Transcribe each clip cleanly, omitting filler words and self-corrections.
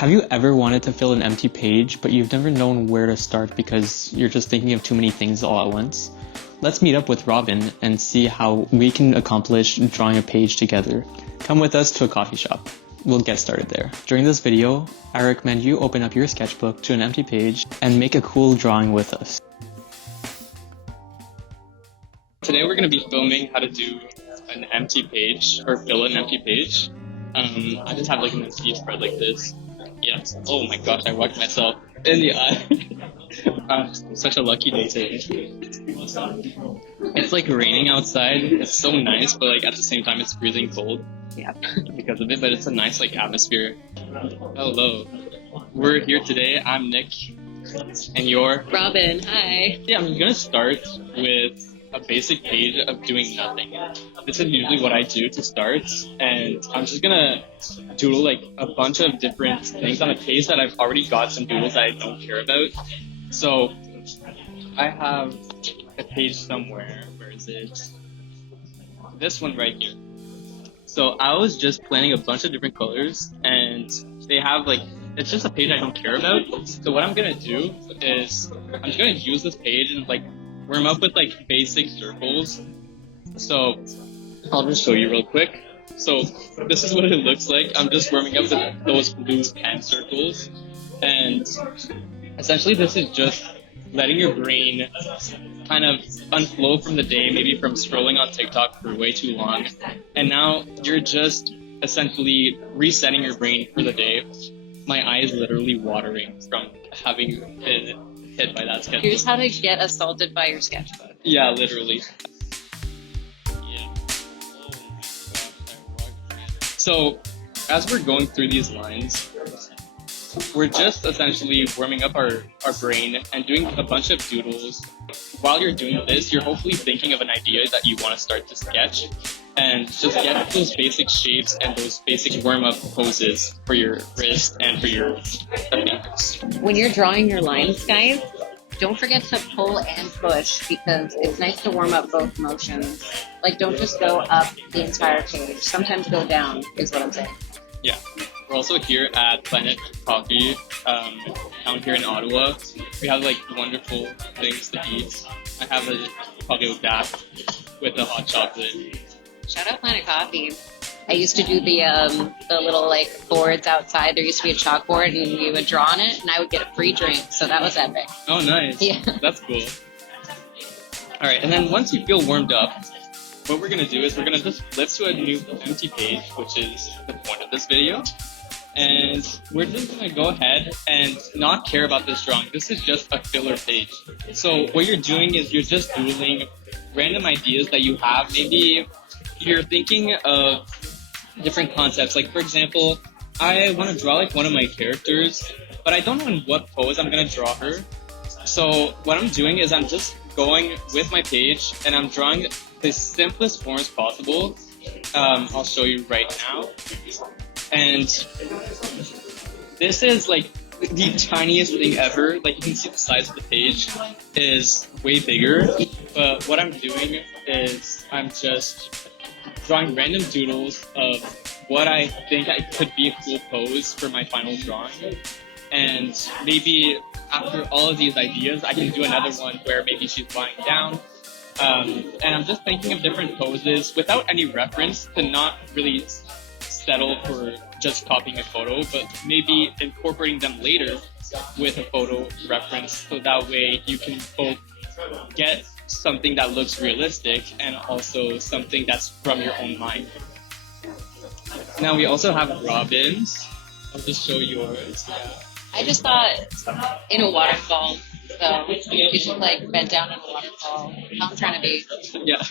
Have you ever wanted to fill an empty page, but you've never known where to start because you're just thinking of too many things all at once? Let's meet up with Robin and see how we can accomplish drawing a page together. Come with us to a coffee shop. We'll get started there. During this video, I recommend you open up your sketchbook to an empty page and make a cool drawing with us. Today we're going to be filming how to do an empty page, or fill an empty page. I just have like an empty spread like this. Yes. Oh my gosh, I walked myself in the eye. Such a lucky day today. It's like raining outside. It's so nice, but like at the same time it's freezing cold. Yeah. Because of it, but it's a nice like atmosphere. Hello. We're here today. I'm Nick. And you're? Robin, hi. Yeah, I'm gonna start with a basic page of doing nothing. This is usually what I do to start, and I'm just gonna doodle like a bunch of different things on a page that I've already got some doodles that I don't care about. So I have a page somewhere. Where is it? This one right here. So I was just planning a bunch of different colors, and they have like, it's just a page I don't care about. So what I'm gonna do is I'm just gonna use this page and like warm up with like basic circles. So I'll just show you real quick. So this is what it looks like. I'm just warming up with those blue pen circles, and essentially this is just letting your brain kind of unflow from the day, maybe from scrolling on TikTok for way too long, and now you're just essentially resetting your brain for the day. My eye is literally watering from having been hit by that sketchbook. Here's how to get assaulted by your sketchbook. Yeah, literally. Yeah. So, as we're going through these lines, we're just essentially warming up our brain and doing a bunch of doodles. While you're doing this, you're hopefully thinking of an idea that you want to start to sketch, and just get those basic shapes and those basic warm-up poses for your wrist and for your fingers. When you're drawing your lines, guys, don't forget to pull and push, because it's nice to warm up both motions. Like, don't just go up the entire page. Sometimes go down, is what I'm saying. Yeah. We're also here at Planet Coffee, down here in Ottawa. We have like wonderful things to eat. I have a coffee with that, with the hot chocolate. Shout out Planet Coffee. I used to do the little like boards outside. There used to be a chalkboard, and we would draw on it, and I would get a free drink. So that was epic. Oh, nice. Yeah. That's cool. All right, and then once you feel warmed up, what we're gonna do is we're gonna just flip to a new empty page, which is the point of this video. And we're just gonna go ahead and not care about this drawing. This is just a filler page. So what you're doing is you're just doodling random ideas that you have. Maybe you're thinking of different concepts. Like, for example, I want to draw like one of my characters, but I don't know in what pose I'm gonna draw her. So what I'm doing is I'm just going with my page and I'm drawing the simplest forms possible. I'll show you right now. And this is like the tiniest thing ever. Like, you can see the size of the page is way bigger. But what I'm doing is I'm just drawing random doodles of what I think could be a cool pose for my final drawing. And maybe after all of these ideas, I can do another one where maybe she's lying down. And I'm just thinking of different poses without any reference, to not really settle for just copying a photo, but maybe incorporating them later with a photo reference, so that way you can both get something that looks realistic and also something that's from your own mind. Now we also have Robin's. I'll just show yours. Yeah. I just thought in a waterfall, so you should like bend down in a waterfall. How I'm trying to be. Yeah.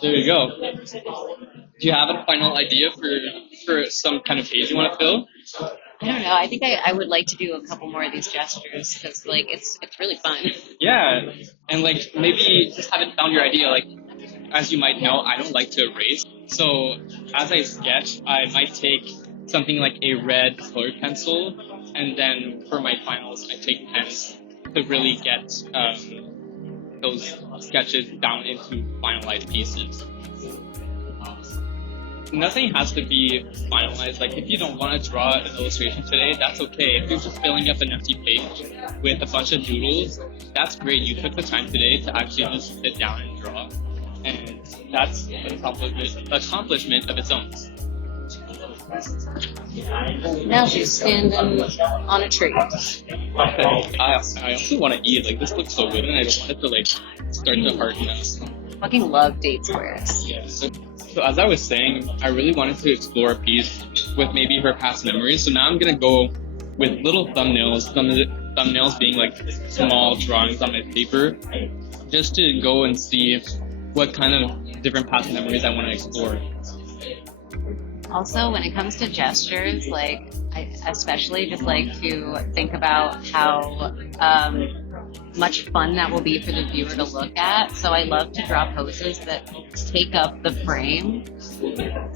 There you go. Do you have a final idea for some kind of page you want to fill? I don't know. I think I would like to do a couple more of these gestures, because like it's really fun. Yeah, and like maybe you just haven't found your idea. Like, as you might know, I don't like to erase. So as I sketch, I might take something like a red colored pencil, and then for my finals, I take pens to really get those sketches down into finalized pieces. nothing has to be finalized. Like, if you don't want to draw an illustration today, that's okay. If you're just filling up an empty page with a bunch of doodles, that's great. You took the time today to actually just sit down and draw, and that's an accomplishment of its own. Now she's standing on a tree. I also want to eat. Like, this looks so good, and I don't want it to like start to harden us. Fucking love date squares. Yeah. So as I was saying, I really wanted to explore a piece with maybe her past memories. So now I'm gonna go with little thumbnails. Thumbnails being like small drawings on my paper, just to go and see what kind of different past memories I want to explore. Also, when it comes to gestures, like, I especially just like to think about how much fun that will be for the viewer to look at. So I love to draw poses that take up the frame.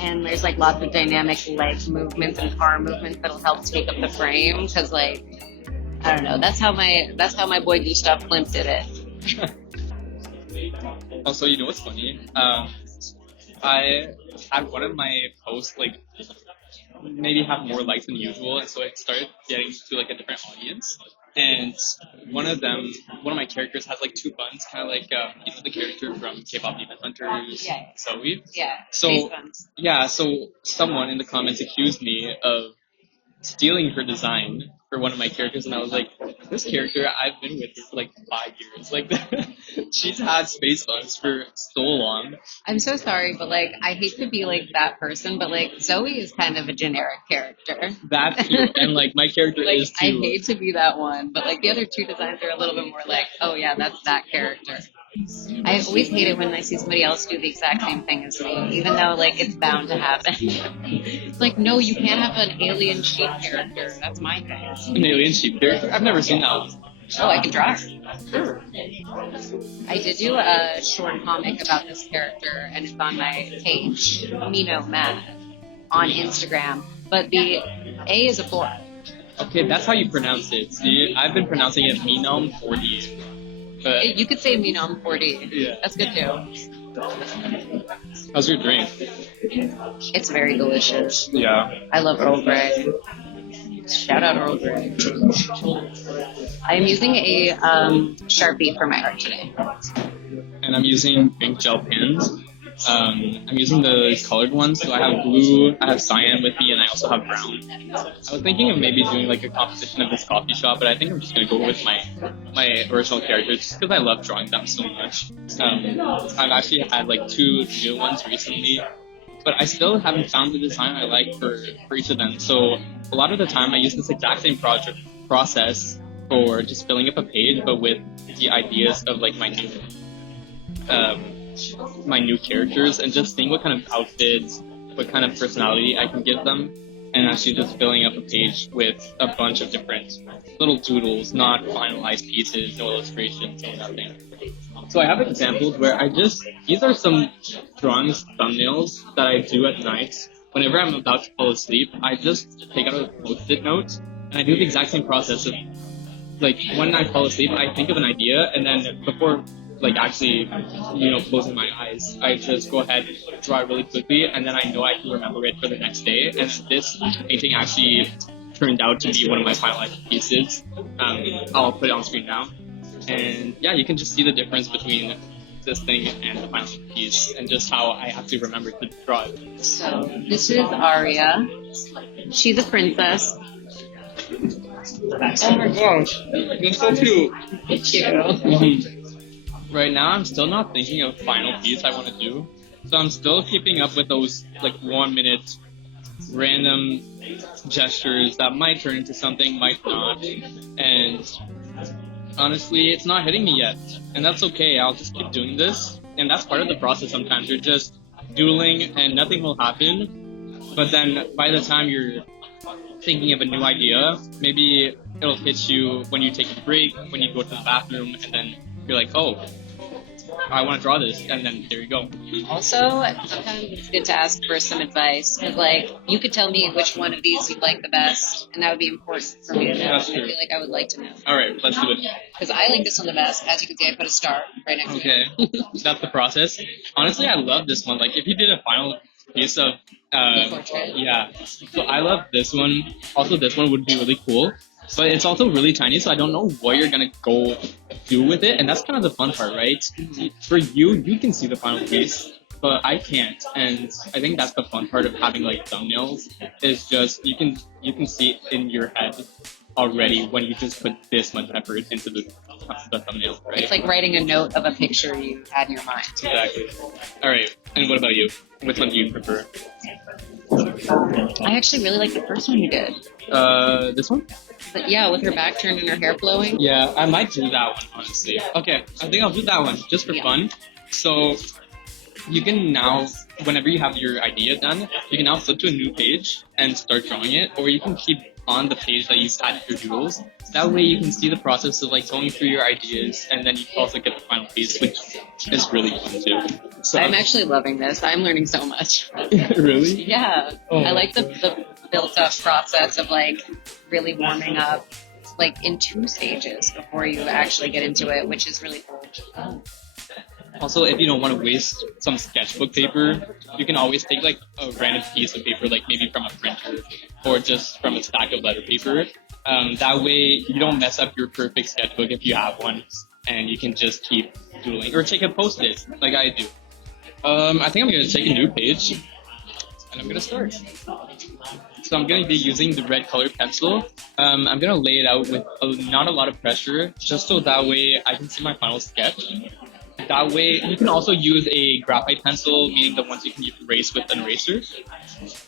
And there's like lots of dynamic leg movements and arm movements that'll help take up the frame. Cause like, I don't know, that's how my boy Gustav Klimt did it. Also, you know what's funny? I had one of my posts like maybe have more likes than usual, and so it started getting to like a different audience. And one of my characters has like two buns, kind of like the character from K-pop Demon Hunters, Yeah. Zoe. Yeah. So so someone in the comments accused me of stealing her design for one of my characters, and I was like, this character I've been with her for like 5 years. Like, she's had space buns for so long. I'm so sorry, but like, I hate to be like that person, but like, Zoe is kind of a generic character. That's true, and like my character like, is too. I hate to be that one, but like the other two designs are a little bit more like, oh yeah, that's that character. I always hate it when I see somebody else do the exact same thing as me, even though like it's bound to happen. It's like, no, you can't have an alien sheep character. That's my thing. An alien sheep character? I've never seen that one. Oh, I can draw her. Sure. I did do a short comic about this character, and it's on my page, Mino Mad, on Instagram. But the A is a 4. Okay, that's how you pronounce it. See, I've been pronouncing it Minom 40. But you could say Minom 40. Yeah. That's good too. How's your drink? It's very delicious. Yeah. I love Earl Grey. Shout out Earl Grey. I am using a Sharpie for my art today. And I'm using pink gel pens. I'm using the colored ones, so I have blue, I have cyan with me, and I also have brown. I was thinking of maybe doing like a composition of this coffee shop, but I think I'm just gonna go with my original characters just because I love drawing them so much. I've actually had like 2 new ones recently, but I still haven't found the design I like for each of them. So a lot of the time I use this exact same process for just filling up a page, but with the ideas of like my new characters, and just seeing what kind of outfits, what kind of personality I can give them, and actually just filling up a page with a bunch of different little doodles, not finalized pieces, no illustrations, no nothing. So I have examples where these are some drawings, thumbnails that I do at night. Whenever I'm about to fall asleep, I just take out a post-it note, and I do the exact same process of, like, when I fall asleep, I think of an idea, and then before like actually, closing my eyes, I just go ahead, draw it really quickly, and then I know I can remember it for the next day. And this painting actually turned out to be one of my finalized pieces. I'll put it on screen now. And yeah, you can just see the difference between this thing and the final piece, and just how I actually remember to draw it. So this is Aria. She's a princess. Oh my gosh, that's so cute. It's cute. Right now, I'm still not thinking of final piece I want to do, so I'm still keeping up with those like 1 minute random gestures that might turn into something, might not, and honestly, it's not hitting me yet, and that's okay. I'll just keep doing this, and that's part of the process. Sometimes you're just doodling and nothing will happen, but then by the time you're thinking of a new idea, maybe it'll hit you when you take a break, when you go to the bathroom, and then you're like, oh, I want to draw this, and then there you go. Also, sometimes it's good to ask for some advice, because like, you could tell me which one of these you like the best, and that would be important for me to know. That's I true. feel like I would like to know. Alright, let's do it. Because I like this one the best. As you can see, I put a star right next to it. Okay, that's the process. Honestly, I love this one. Like, if you did a piece of portrait. yeah. So I love this one. Also, this one would be really cool, but it's also really tiny, so I don't know what you're gonna go do with it, and that's kind of the fun part, right? For you, you can see the final piece, but I can't, and I think that's the fun part of having like thumbnails. Is just you can see it in your head already when you just put this much effort into the thumbnail, right? It's like writing a note of a picture you had in your mind. Exactly. All right. And what about you? Which one do you prefer? I actually really like the first one you did. This one? But yeah, with her back turned and her hair flowing. Yeah, I might do that one, honestly. Okay, I think I'll do that one just for Yeah. fun. So you can now, whenever you have your idea done, you can now flip to a new page and start drawing it, or you can keep on the page that you've had your doodles. That way you can see the process of like going through your ideas, and then you can also get the final piece, which is really fun too. So I'm actually loving this. I'm learning so much. really? Yeah. Oh I my like the built up process of like really warming up like in 2 stages before you actually get into it, which is really cool. Also, if you don't want to waste some sketchbook paper, you can always take like a random piece of paper, like maybe from a printer or just from a stack of letter paper. That way, you don't mess up your perfect sketchbook if you have one, and you can just keep doodling. Or take a post-it, like I do. I think I'm going to take a new page, and I'm going to start. So I'm going to be using the red colored pencil. I'm going to lay it out with not a lot of pressure, just so that way I can see my final sketch. That way, you can also use a graphite pencil, meaning the ones you can erase with an eraser.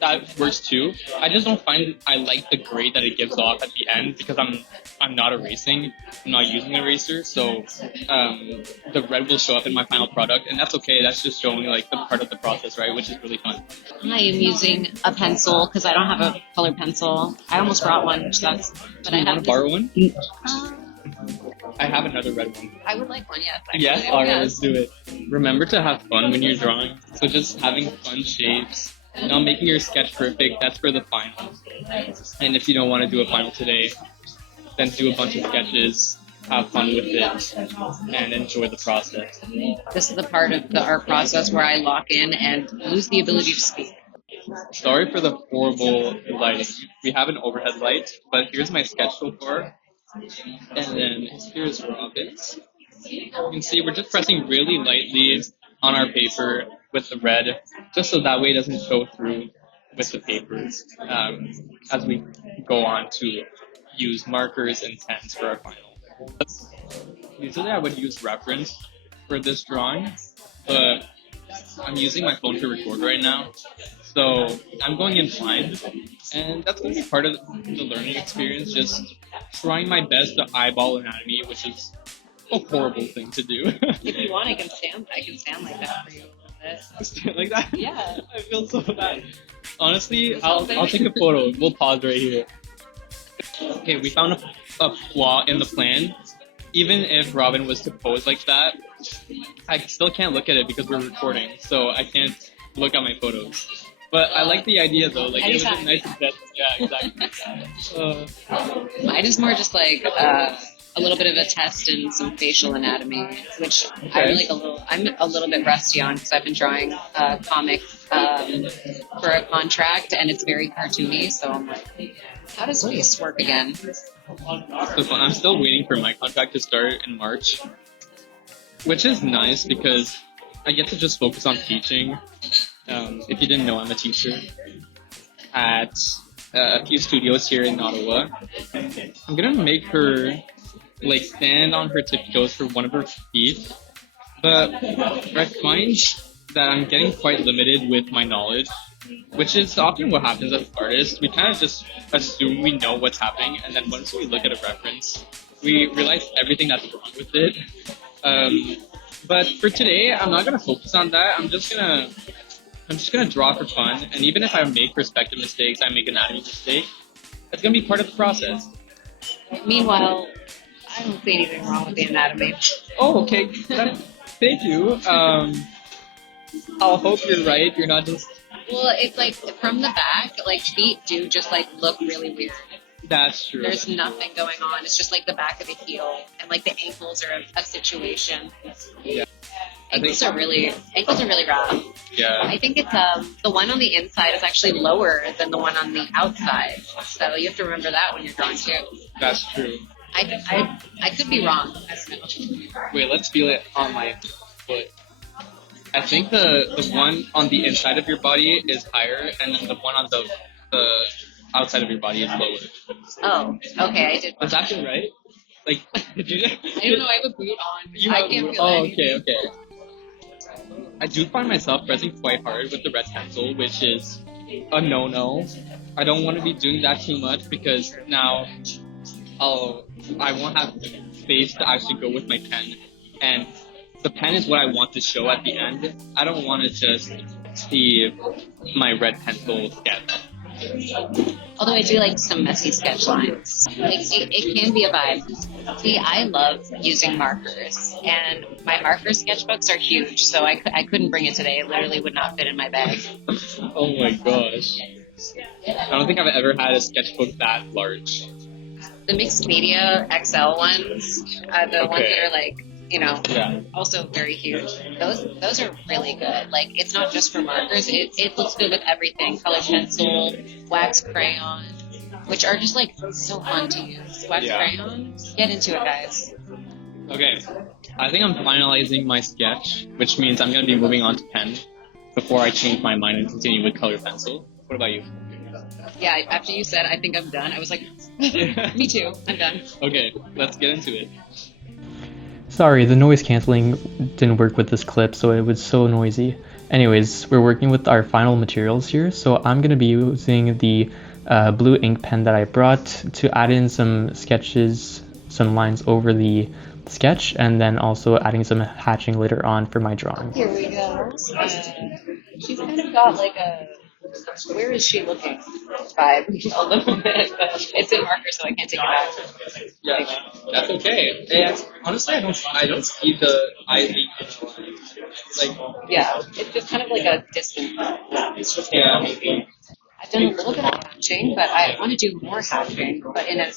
That works too. I just don't find I like the gray that it gives off at the end because I'm not erasing, I'm not using an eraser, so the red will show up in my final product, and that's okay. That's just showing like the part of the process, right? Which is really fun. I am using a pencil because I don't have a colored pencil. I almost brought one, which sucks. But Do you I want have to borrow one? Uh, I have another red one. I would like one, yes. Actually. Yes? Alright, Yes. let's do it. Remember to have fun when you're drawing. So just having fun shapes, not making your sketch perfect, that's for the final. And if you don't want to do a final today, then do a bunch of sketches, have fun with it, and enjoy the process. This is the part of the art process where I lock in and lose the ability to speak. Sorry for the horrible lighting. We have an overhead light, but here's my sketch so far. And then here's Robin's. You can see we're just pressing really lightly on our paper with the red, just so that way it doesn't show through with the papers as we go on to use markers and pens for our final. Usually I would use reference for this drawing, but I'm using my phone to record right now, so I'm going in blind, and that's going to be part of the learning experience, just trying my best to eyeball anatomy, which is a horrible thing to do. If you want, I can stand like that for you a little bit. Stand like that? Yeah. I feel so bad. Honestly, I'll take a photo. We'll pause right here. Okay, we found a flaw in the plan. Even if Robin was to pose like that, I still can't look at it because we're recording, so I can't look at my photos. But I like the idea though, like it was Anytime. nice and that. Yeah, exactly. Mine is more just like a little bit of a test and some facial anatomy, which I'm like I'm a little bit rusty on because I've been drawing a comic for a contract and it's very cartoony. So I'm like, how does face work again? So I'm still waiting for my contract to start in March, which is nice because I get to just focus on teaching. If you didn't know, I'm a teacher at a few studios here in Ottawa. I'm gonna make her like stand on her tiptoes for one of her feet, but I find that I'm getting quite limited with my knowledge, which is often what happens as artists. We kind of just assume we know what's happening, and then once we look at a reference, we realize everything that's wrong with it. But for today, I'm not gonna focus on that. I'm just gonna draw for fun, and even if I make perspective mistakes, I make anatomy mistakes, it's gonna be part of the process. Meanwhile, I don't see anything wrong with the anatomy. Oh, okay. Thank you. I'll hope you're right. You're not just. Well, it's like from the back, like feet do just like look really weird. That's true. There's nothing going on. It's just like the back of the heel and like the ankles are a situation. Yeah. Ankles are really rough. Yeah. I think it's the one on the inside is actually lower than the one on the outside. So you have to remember that when you're drawing too. That's true. I could be wrong. I don't know. Wait, let's feel it on my foot. I think the one on the inside of your body is higher, and then the one on the outside of your body is lower. Oh, okay, I did. Is that right? Like, did you? I don't know. I have a boot on. You I have- can't feel oh, anything. okay. I do find myself pressing quite hard with the red pencil, which is a no-no. I don't want to be doing that too much because now I won't have space to actually go with my pen, and the pen is what I want to show at the end. I don't want to just see my red pencil sketch. Although I do like some messy sketch lines. Like it can be a vibe. See, I love using markers, and my marker sketchbooks are huge, so I couldn't bring it today. It literally would not fit in my bag. Oh my gosh. I don't think I've ever had a sketchbook that large. The mixed media XL ones, the ones that are like, Yeah. also very huge. Those are really good. Like, it's not just for markers. It looks good with everything. Colored pencil, wax crayon, which are just like so fun to use. Wax crayon, get into it, guys. Okay. I think I'm finalizing my sketch, which means I'm going to be moving on to pen before I change my mind and continue with colored pencil. What about you? Yeah, after you said I think I'm done, I was like, me too, I'm done. Okay, let's get into it. Sorry, the noise cancelling didn't work with this clip, so it was so noisy. Anyways, we're working with our final materials here, so I'm going to be using the blue ink pen that I brought to add in some sketches, some lines over the sketch, and then also adding some hatching later on for my drawing. Here we go. She's kind of got like a where is she looking vibe a little bit, but it's in marker, so I can't take it back. Yeah, that's okay. And honestly, I don't see the ivy. Like, Yeah, it's just kind of like a distant. yeah. I've done a little bit of hatching, but I want to do more hatching, but in a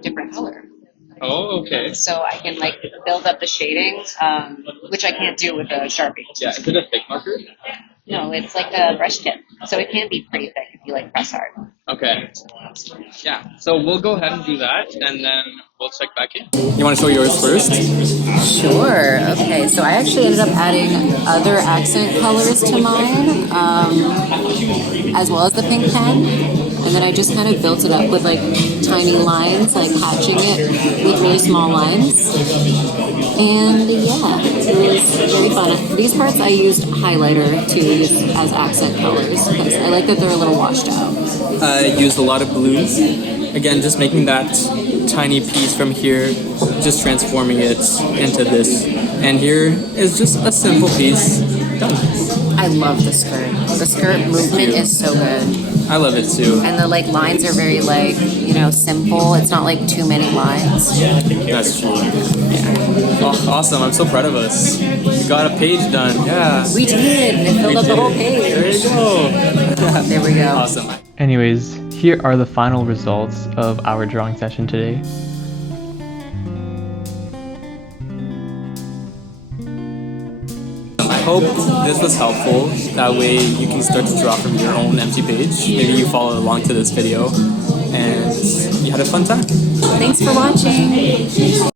different color. Oh, okay. So I can like build up the shading, which I can't do with a Sharpie. Yeah, is it a thick marker? No, it's like a brush tip, so it can be pretty thick if you like press hard. Okay. Yeah, so we'll go ahead and do that, and then we'll check back in. You want to show yours first? Sure. Okay, so I actually ended up adding other accent colors to mine, as well as the pink pen, and then I just kind of built it up with like tiny lines, like hatching it with really small lines. And yeah, it was very fun. These parts I used highlighter to use as accent colors because I like that they're a little washed out. I used a lot of blues. Again, just making that tiny piece from here, just transforming it into this. And here is just a simple piece. Done. I love the skirt. The skirt movement is so good. I love it too. And the like lines are very like, simple. It's not like too many lines. That's true. Oh, awesome. I'm so proud of us. We got a page done. Yeah. We did. It filled up the whole There page. you go. There we go. Awesome. Anyways, here are the final results of our drawing session today. I hope this was helpful. That way you can start to draw from your own empty page. Maybe you followed along to this video and you had a fun time. Thanks for watching.